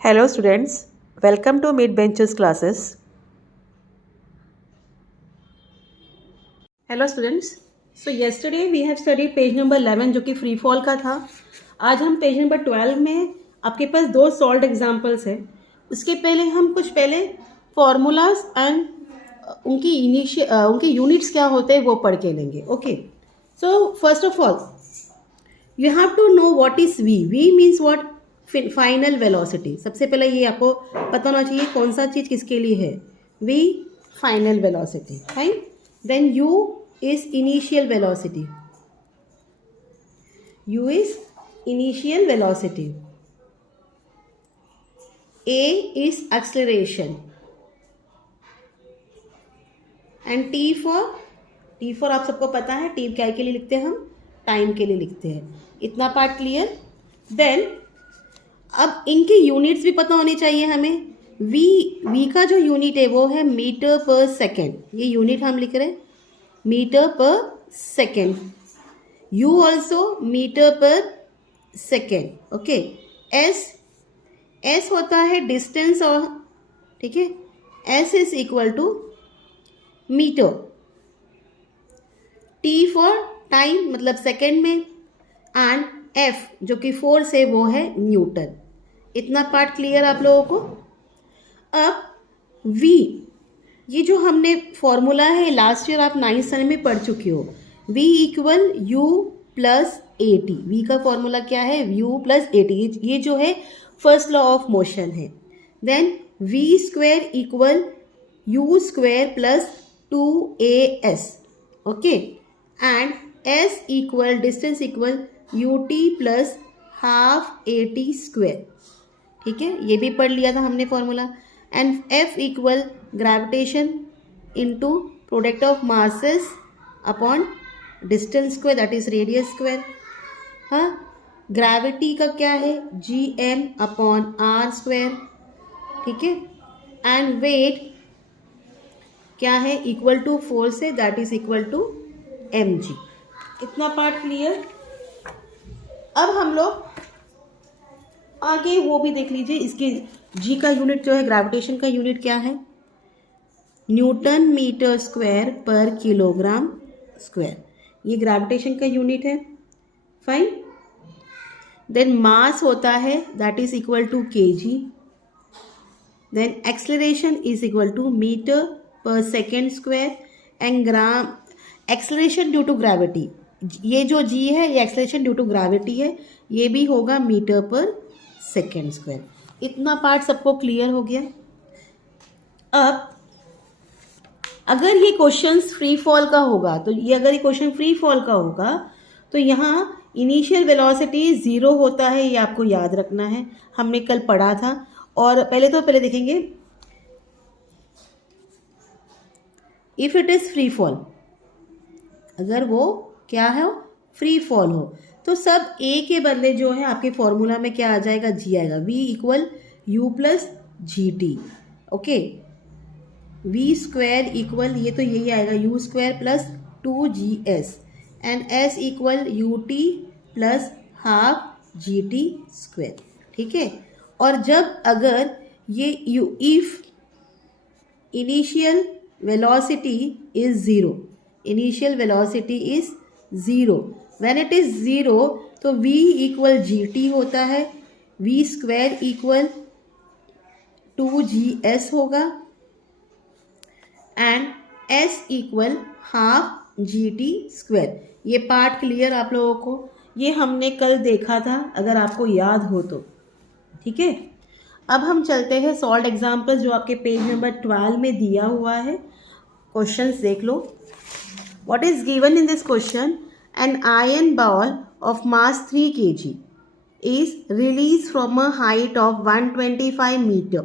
Hello students, welcome to Mid Benches classes. Hello students, so yesterday we have studied page number 11 जो कि free fall का था. आज हम पेज नंबर 12 में आपके पास दो सॉल्व्ड एग्जाम्पल्स है. उसके पहले हम कुछ फॉर्मूलाज एंड उनके यूनिट्स क्या होते हैं वो पढ़ के लेंगे. Okay, so first of all you have to know what is v. v means what? Final velocity. सबसे पहले ये आपको पता होना चाहिए कौन सा चीज किसके लिए है. v final velocity. Fine. Then u is initial velocity. u is initial velocity. a is acceleration. And t for आप सबको पता है t क्या के लिए लिखते हैं हम? टाइम के लिए लिखते हैं. इतना पार्ट क्लियर. देन अब इनके यूनिट्स भी पता होनी चाहिए हमें. v का जो यूनिट है वो है मीटर पर सेकेंड. ये यूनिट हम लिख रहे हैं metre per second. u also metre per second. Okay. s होता है डिस्टेंस. और ठीक है, s is equal to metre. t for time मतलब सेकेंड में. एंड f जो कि फोर्स है वो है न्यूटन. इतना पार्ट क्लियर आप लोगों को. अब v, ये जो हमने फॉर्मूला है लास्ट ईयर आप 9th स्टैंडर्ड में पढ़ चुके हो. v equal u plus a t. v का फॉर्मूला क्या है? u plus a t. ये जो है फर्स्ट लॉ ऑफ मोशन है. Then v square equal u square plus 2as. Okay. And s equal distance equal ut plus half a t square. ठीक है, ये भी पढ़ लिया था हमने formula. And f equal gravitation into product of masses upon distance square that is radius square. हाँ, gravity का क्या है? gm upon r square. ठीक है. एंड वेट क्या है? इक्वल टू फोर्स है that is equal to mg. इतना पार्ट क्लियर. अब हम लोग आगे वो भी देख लीजिए. इसके g का यूनिट जो है ग्रेविटेशन का यूनिट क्या है? Newton metre square per kilogram square. ये ग्रेविटेशन का यूनिट है. फाइन. देन मास होता है that is equal to kg. Then acceleration is equal to metre per second square. And gram acceleration due to gravity. ये जो g है ये acceleration due to gravity है. ये भी होगा मीटर पर सेकेंड स्क्वायर. इतना पार्ट सबको क्लियर हो गया. अब अगर ये क्वेश्चंस फ्री फॉल का होगा तो अगर ये क्वेश्चन फ्री फॉल का होगा तो यहाँ इनिशियल वेलोसिटी 0 होता है. ये आपको याद रखना है, हमने कल पढ़ा था. और पहले देखेंगे if it is free fall. अगर वो क्या है? फ्री फॉल हो तो सब a के बदले जो है आपके फॉर्मूला में क्या आ जाएगा? g आएगा. v equal u plus g T. Okay. v square equal ये तो यही आएगा u square plus 2gs. And s equal ut plus half g t square. ठीक है. और जब अगर ये if initial velocity is 0, initial velocity is 0. When it is 0 तो v इक्वल जी टी होता है. v स्क्वायर इक्वल 2gs होगा. And s equal half g t square. ये पार्ट क्लियर आप लोगों को? ये हमने कल देखा था अगर आपको याद हो तो. ठीक है. अब हम चलते हैं सॉल्व एग्जाम्पल्स जो आपके पेज नंबर 12 में दिया हुआ है. क्वेश्चंस देख लो. What is given in this question? An iron ball of mass 3 kg is released from a height of 125 meter.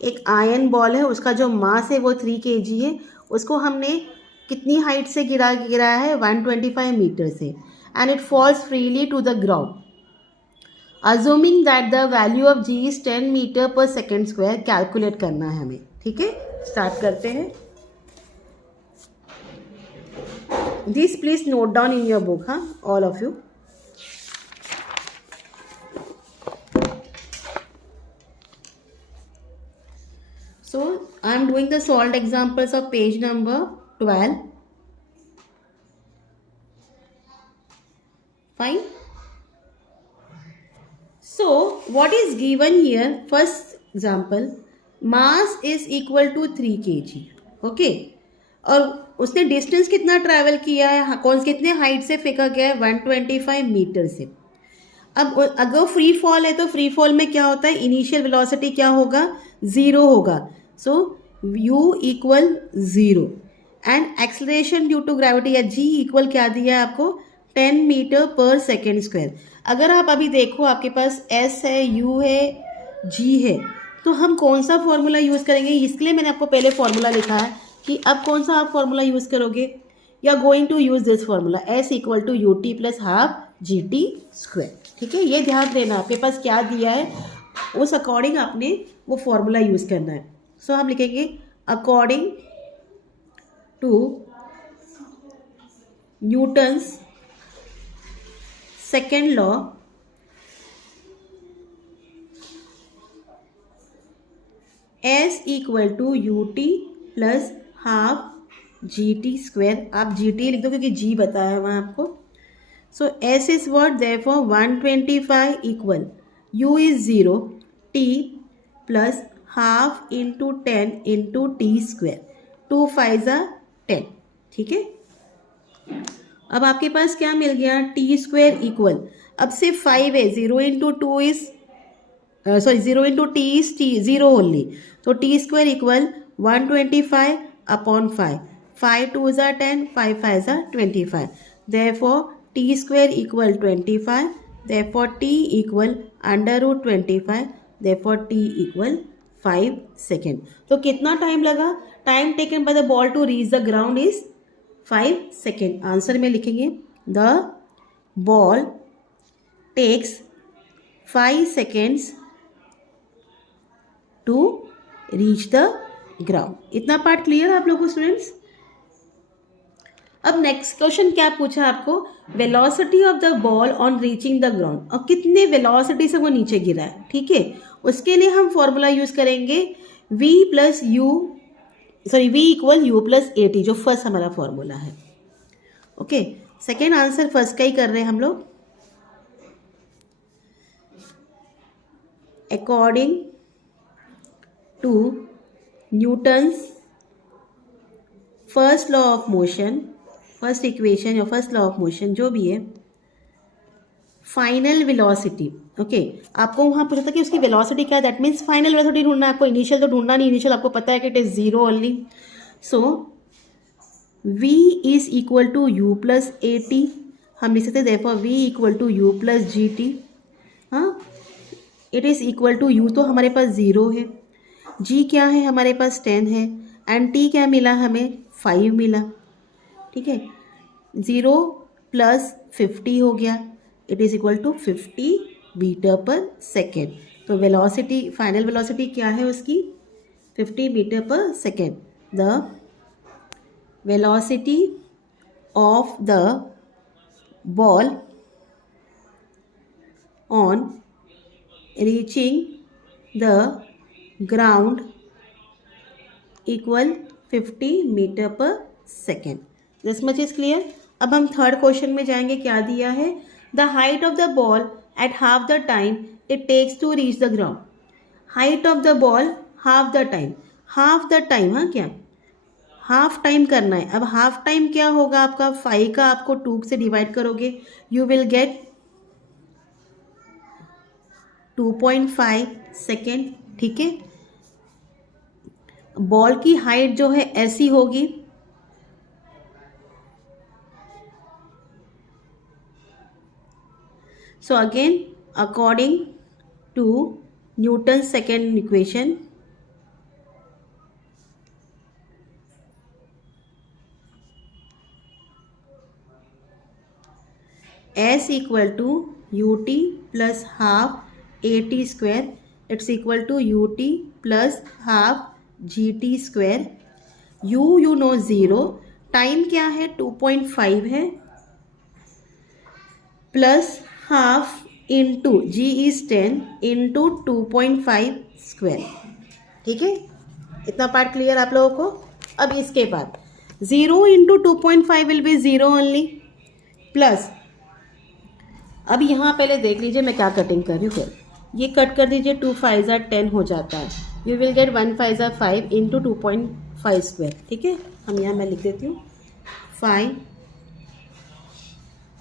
एक आयन बॉल है, उसका जो मास है वो 3 kg है. उसको हमने कितनी हाइट से गिराया है? 125 मीटर से. And it falls freely to the ground. Assuming that the value of g is 10 metre per second square. Calculate करना है हमें. ठीक है, स्टार्ट करते हैं. This please note down in your book, all of you. I am doing the solved examples of page number 12. Fine. So what is given here? First example, mass is equal to 3 kg. Okay. और उसने distance कितना travel किया है, कौन कितने height से फेंका गया है, 125 मीटर से. अब अगर फ्री फॉल है तो फ्री फॉल में क्या होता है, इनिशियल वेलोसिटी क्या होगा, 0 होगा. So u equal 0 and acceleration due to gravity या g इक्वल क्या दिया है आपको, 10 मीटर पर सेकेंड स्क्वायर. अगर आप अभी देखो आपके पास s है, u है, g है, तो हम कौन सा फॉर्मूला यूज़ करेंगे, इसके लिए मैंने आपको पहले फॉर्मूला लिखा है कि अब कौन सा आप फॉर्मूला यूज़ करोगे. You are going to use this formula s equal to u t plus half g t square. ठीक है, ये ध्यान देना आपके पास क्या दिया है उस अकॉर्डिंग आपने वो फॉर्मूला यूज़ करना है. सो हम लिखेंगे according to Newton's second law s equal to u t plus half g t square. आप जी टी लिख दो क्योंकि जी बताया है वहाँ आपको. सो s is what, therefore 125 equal u is 0, t plus half into 10 into t square, 2 5 ज़ा 10. ठीक है, अब आपके पास क्या मिल गया, टी स्क्वायर इक्वल, अब सिर्फ 5 है, 0 into 2 is sorry 0 into t is t 0 only. तो टी स्क्वायर इक्वल 125 अपॉन 5, 5 2 ज़ा 10, 5 5 ज़ा 25. Therefore t square equal 25, therefore t equal under root 25, therefore t equal 5 second. तो कितना टाइम लगा, time taken by the ball to reach the ground is 5 second. Answer में लिखेंगे the ball takes 5 seconds to reach the ground. इतना part clear आप लोगों को students. अब नेक्स्ट क्वेश्चन क्या पूछा आपको, velocity of the ball on reaching the ground, और कितने वेलोसिटी से वो नीचे गिरा है. ठीक है, उसके लिए हम फॉर्मूला यूज करेंगे v plus u sorry v equal u plus a t, जो फर्स्ट हमारा फॉर्मूला है. ओके, सेकेंड आंसर फर्स्ट का ही कर रहे हैं हम लोग. According to Newton's first law of motion, first equation या फर्स्ट लॉ ऑफ मोशन जो भी है, फाइनल वेलोसिटी. ओके, आपको वहाँ पूछा था कि उसकी वेलोसिटी क्या है, दैट मीन्स फाइनल वेलोसिटी ढूंढना है आपको, इनिशियल तो ढूंढना नहीं, इनिशियल आपको पता है कि it is 0 only. So v is equal to u plus a t, हम लिख सकते हैं therefore v equal to u plus g t. हाँ, it is equal to u तो हमारे पास 0 है, g क्या है हमारे पास 10 है, एंड t क्या मिला हमें 5 मिला. ठीक है, 0 प्लस 50 हो गया, it is equal to 50 metre per second. तो वेलोसिटी, फाइनल वेलोसिटी क्या है उसकी, 50 metre per second. The velocity of the ball on reaching the ground equal 50 metre per second. This much is clear. अब हम third question में जाएंगे. क्या दिया है, the height of the ball at half the time it takes to reach the ground. Height of the ball half the time, half the time, हाँ क्या half time करना है. अब हाफ टाइम क्या होगा आपका, 5 का आपको 2 से डिवाइड करोगे, यू विल गेट 2.5 सेकेंड. ठीक है, बॉल की हाइट जो है ऐसी होगी, so again according to Newton's second equation, s equal to ut plus half at square, it's equal to ut plus half gt square. u you know 0, time क्या है 2.5 है, plus half into g is 10 into 2.5 square. ठीक है, इतना part clear आप लोगों को। अब इसके बाद 0 into 2.5 will be 0 only, plus अब यहाँ पहले देख लीजिए मैं क्या कटिंग कर रही हूँ। फिर ये कट कर दीजिए, 2 5 10 हो जाता है। You will get 1 5 5 into 2.5 square. ठीक है, हम यहाँ मैं लिख देती हूँ 5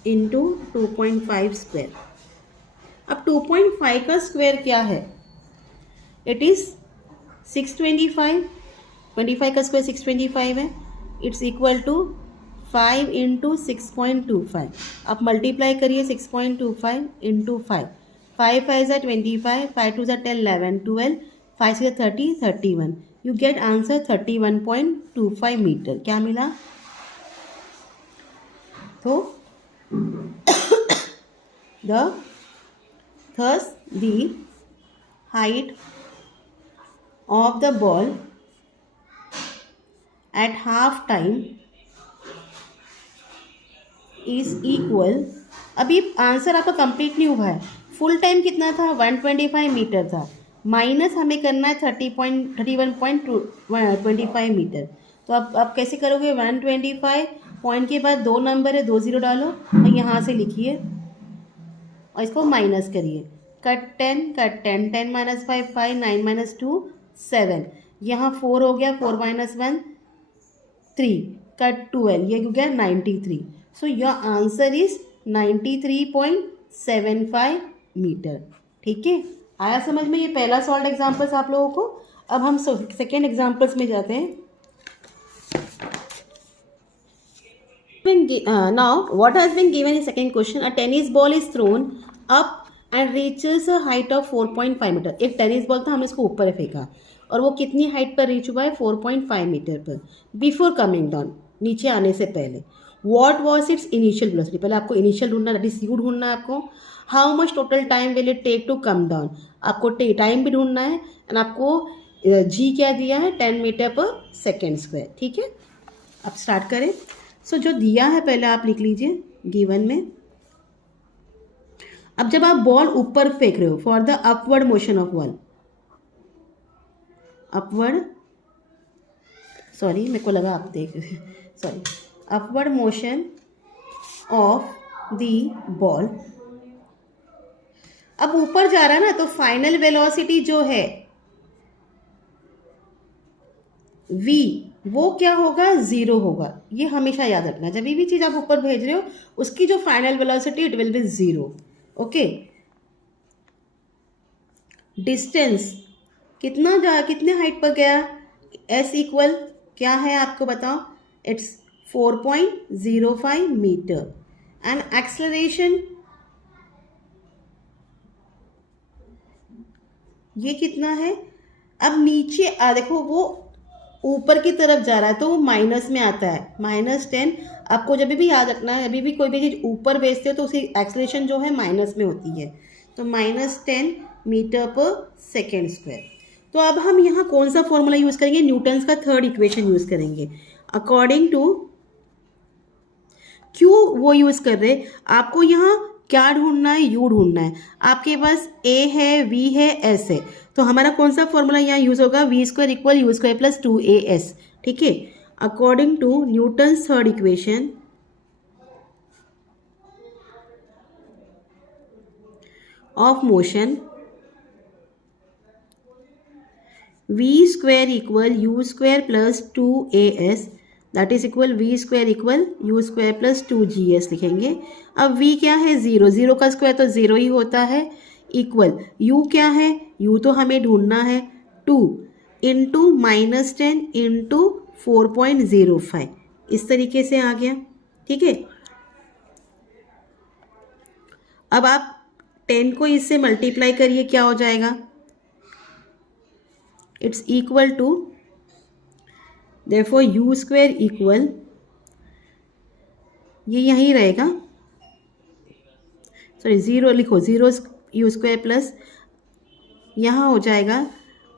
इंटू 2.5 स्क्वायर। अब 2.5 का स्क्वायर क्या है? It is 625। 25 का स्क्वायर 625 है। It's equal to 5 into 6.25। आप मल्टीप्लाई करिए 6.25 इंटू 5। 5 5 ज़ा 25, 5 2 ज़ा 10 11 12, 5 6 30 31। You get answer 31.25 metre. क्या मिला? तो thus the height of the ball at half time is equal। अभी आंसर आपका कंप्लीट नहीं हुआ है। फुल टाइम कितना था? 125 मीटर था, माइनस हमें करना है 31.25 मीटर। तो आप कैसे करोगे? 125 पॉइंट के बाद 2 नंबर है, 2 0 डालो और यहाँ से लिखिए और इसको माइनस करिए। कट 10 कट 10, 10 माइनस 5 5, 9 माइनस 2 7, यहाँ 4 हो गया, 4 माइनस 1 3, कट 12, ये हो गया 93। So your answer is 93.75 metre. ठीक है, आया समझ में? ये पहला सॉल्व एग्जाम्पल्स आप लोगों को। अब हम सेकेंड एग्जाम्पल्स में जाते हैं। Now what has been given in second question? A tennis ball is thrown up and reaches a height of 4.5 metre. एक टेनिस बॉल था, हमने इसको ऊपर फेंका और वो कितनी हाइट पर रीच हुआ है? 4.5 मीटर पर। बिफोर कमिंग डाउन, नीचे आने से पहले, what was it's initial velocity? पहले आपको इनिशियल ढूंढना, दैट इज यू ढूंढना है आपको। How much total time will it take to come down? आपको टाइम भी ढूंढना है एंड आपको जी क्या दिया है? 10 मीटर पर सेकेंड स्क्वायर। ठीक है, अब स्टार्ट करें। सो जो दिया है पहले आप लिख लीजिए गिवन में। अब जब आप बॉल ऊपर फेंक रहे हो, for the upward motion of ball, upward, sorry मेरे को लगा आप देख रहे, sorry, upward motion of the ball. अब ऊपर जा रहा है ना, तो फाइनल वेलोसिटी जो है v, वो क्या होगा? 0 होगा। ये हमेशा याद रखना, जब भी चीज आप ऊपर भेज रहे हो उसकी जो final velocity it will be 0। Okay, distance कितने हाइट पर गया? s इक्वल क्या है आपको बताओ? It's 4.05 metre. एंड एक्सेलरेशन ये कितना है? अब नीचे देखो वो ऊपर की तरफ जा रहा है तो वो माइनस में आता है, -10। आपको जब भी याद रखना है, अभी भी कोई भी चीज़ ऊपर भेजते हो तो उसकी एक्सेलरेशन जो है माइनस में होती है। तो -10 मीटर पर सेकेंड स्क्वायर। तो अब हम यहाँ कौन सा फॉर्मूला यूज़ करेंगे? न्यूटन्स का थर्ड इक्वेशन यूज़ करेंगे। अकॉर्डिंग टू, क्यों वो यूज़ कर रहे? आपको यहाँ क्या ढूंढना है? यू ढूंढना है। आपके पास ए है, वी है, एस है, तो हमारा कौन सा फॉर्मूला यहाँ यूज होगा? V square equal u square plus 2as। ठीक है, according to Newton's third equation of motion, v square equal u square plus 2as, that is equal v square equal u square plus 2gs लिखेंगे। अब v क्या है? 0, 0 का square तो 0 ही होता है, इक्वल u क्या है? u तो हमें ढूंढना है 2 इंटू -10 इंटू 4.05। इस तरीके से आ गया। ठीक है, अब आप 10 को इससे मल्टीप्लाई करिए, क्या हो जाएगा? It's equal to, therefore u square equal, ये यहीं रहेगा, सॉरी 0 लिखो, 0 यू स्क्वायर प्लस यहाँ हो जाएगा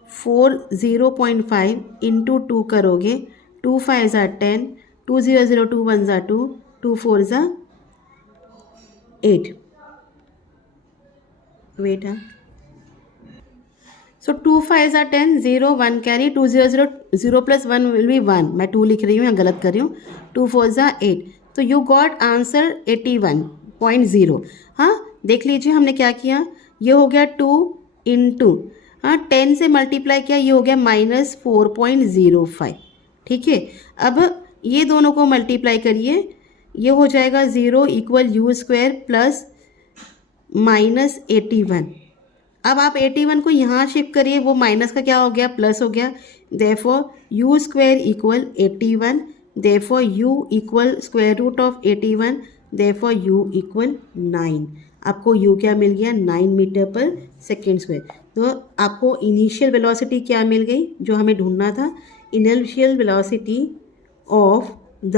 0.5 इंटू 2 करोगे, 2 5 ज़ा 10, 2 0 0, 2 1 ज़ा 2, 2 4 ज़ा 8। वेट है, सो 2 5 are 10, 0 1 carry, 2 0 0, 0 plus 1 will be 1. मैं 2 लिख रही हूँ या गलत कर रही हूँ. 2 4 are 8. तो यू गॉट आंसर 81.0. हाँ, देख लीजिए हमने क्या किया. ये हो गया 2 इंटू 10 से मल्टीप्लाई किया, ये हो गया -4.05. ठीक है. अब ये दोनों को मल्टीप्लाई करिए, ये हो जाएगा 0 इक्वल यू स्क्वायर प्लस -81. अब आप 81 को यहाँ शिफ्ट करिए, वो माइनस का क्या हो गया, प्लस हो गया. Therefore u square equal 81, therefore u equal square root of 81, therefore u equal 9. आपको यू क्या मिल गया, 9 मीटर पर सेकेंड स्क्वायर. तो आपको इनिशियल वेलोसिटी क्या मिल गई, जो हमें ढूंढना था. इनिशियल वेलोसिटी ऑफ द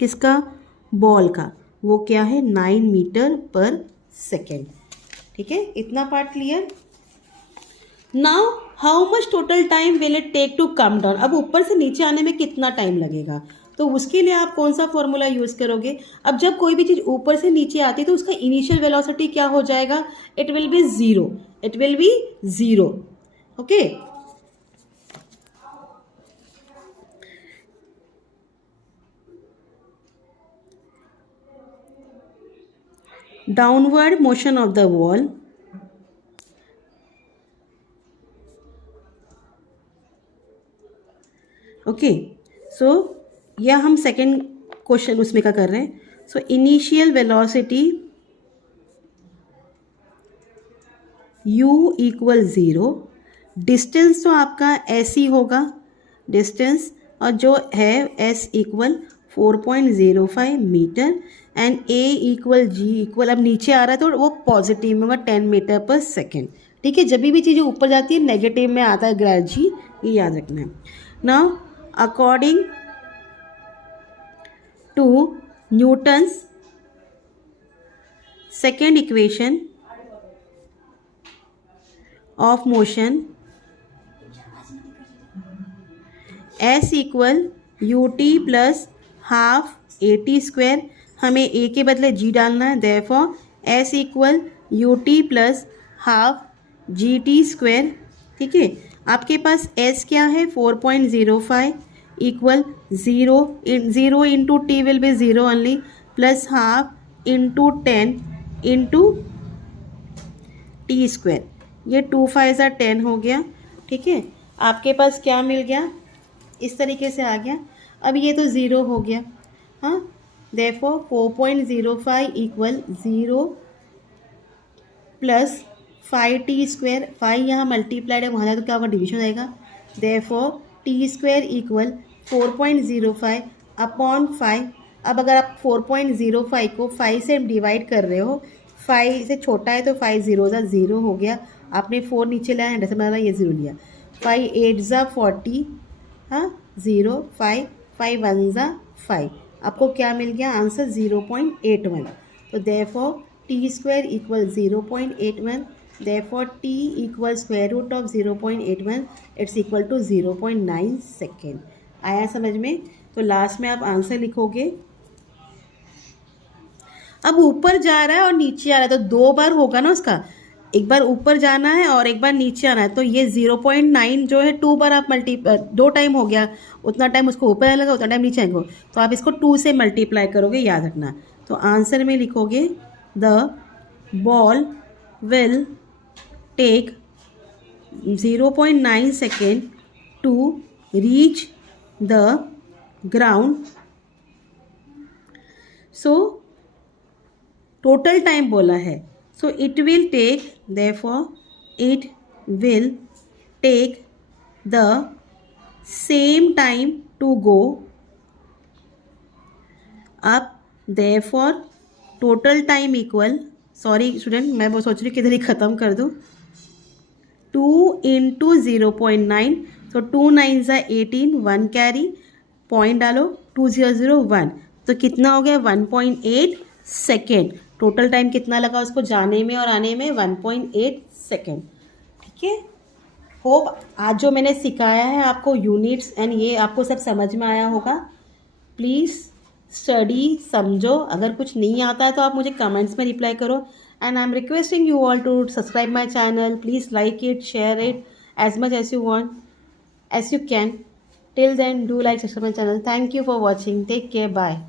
किसका, बॉल का, वो क्या है, 9 मीटर पर सेकेंड. ठीक है, इतना part clear. Now how much total time will it take to come down. अब ऊपर से नीचे आने में कितना टाइम लगेगा, तो उसके लिए आप कौन सा फॉर्मूला यूज़ करोगे. अब जब कोई भी चीज़ ऊपर से नीचे आती है तो उसका इनिशियल वेलोसिटी क्या हो जाएगा, it will be 0. It will be 0. Okay. Downward motion of the wall. Okay. So या हम सेकेंड क्वेश्चन उसमें का कर रहे हैं. So initial velocity u equal 0. Distance तो आपका s ही होगा, डिस्टेंस, और जो है s equal 4.05 metre and a equal g equal, अब नीचे आ रहा है तो वो पॉजिटिव में होगा 10 मीटर पर सेकेंड. ठीक है, जब भी चीज़ें ऊपर जाती है नेगेटिव में आता है ग्रेड g, ये याद रखना है. Now according to Newton's second equation of motion, s equal u t plus half a t square. हमें a के बदले g डालना है, therefore s equal u t plus half g t square. ठीक है, आपके पास s क्या है, 4.05 equal 0 into t will be 0 only, plus half into 10 into t square. ये 2 5 are 10 हो गया. ठीक है, आपके पास क्या मिल गया, इस तरीके से आ गया. अब ये तो 0 हो गया. हाँ, therefore 4.05 equal 0 plus 5t square. 5 यहाँ मल्टीप्लाइड है, वहाँ जाए तो क्या होगा, डिविजन आएगा. Therefore t square equal 4.05 upon 5. अब अगर आप 4.05 को 5 से डिवाइड कर रहे हो, 5 से छोटा है तो 5 0 ज़ा 0 हो गया. आपने 4 नीचे लाया, जैसे मैंने ये 0 लिया. 5 8 ज़ा 40, हाँ 0 5 5 1 ज़ा 5. आपको क्या मिल गया, आंसर 0.81. तो therefore t square equal 0.81, therefore t equal square root of 0.81, it's equal to 0.9 second. आया समझ में. तो लास्ट में आप आंसर लिखोगे. अब ऊपर जा रहा है और नीचे आ रहा है तो 2 बार होगा ना उसका, एक बार ऊपर जाना है और एक बार नीचे आना है. तो ये 0.9 जो है 2 बार आप 2 टाइम हो गया, उतना टाइम उसको ऊपर आने लगा, उतना टाइम नीचे आएगा. तो आप इसको 2 से मल्टीप्लाई करोगे, याद रखना. तो आंसर में लिखोगे the ball will take 0.9 second to reach the ground. So total time बोला है, so it will take, therefore it will take the same time to go up. therefore total time equal, sorry student मैं वो सोच रही हूँ किधर ही ख़त्म कर दूँ. 2 इंटू 0.9, तो 2 9 ज़ा 18, 1 कैरी, पॉइंट डालो, 2 0 0 1, तो कितना हो गया 1.8 सेकेंड. टोटल टाइम कितना लगा उसको जाने में और आने में, 1.8 सेकेंड. ठीक है, होप आज जो मैंने सिखाया है आपको यूनिट्स एंड ये आपको सब समझ में आया होगा. प्लीज़ स्टडी, समझो. अगर कुछ नहीं आता है तो आप मुझे कमेंट्स में रिप्लाई करो. And I am requesting you all to subscribe my channel. Please like it, share it. as much as you want, as you can. Till then, do like, subscribe my channel. Thank you for watching. Take care. Bye.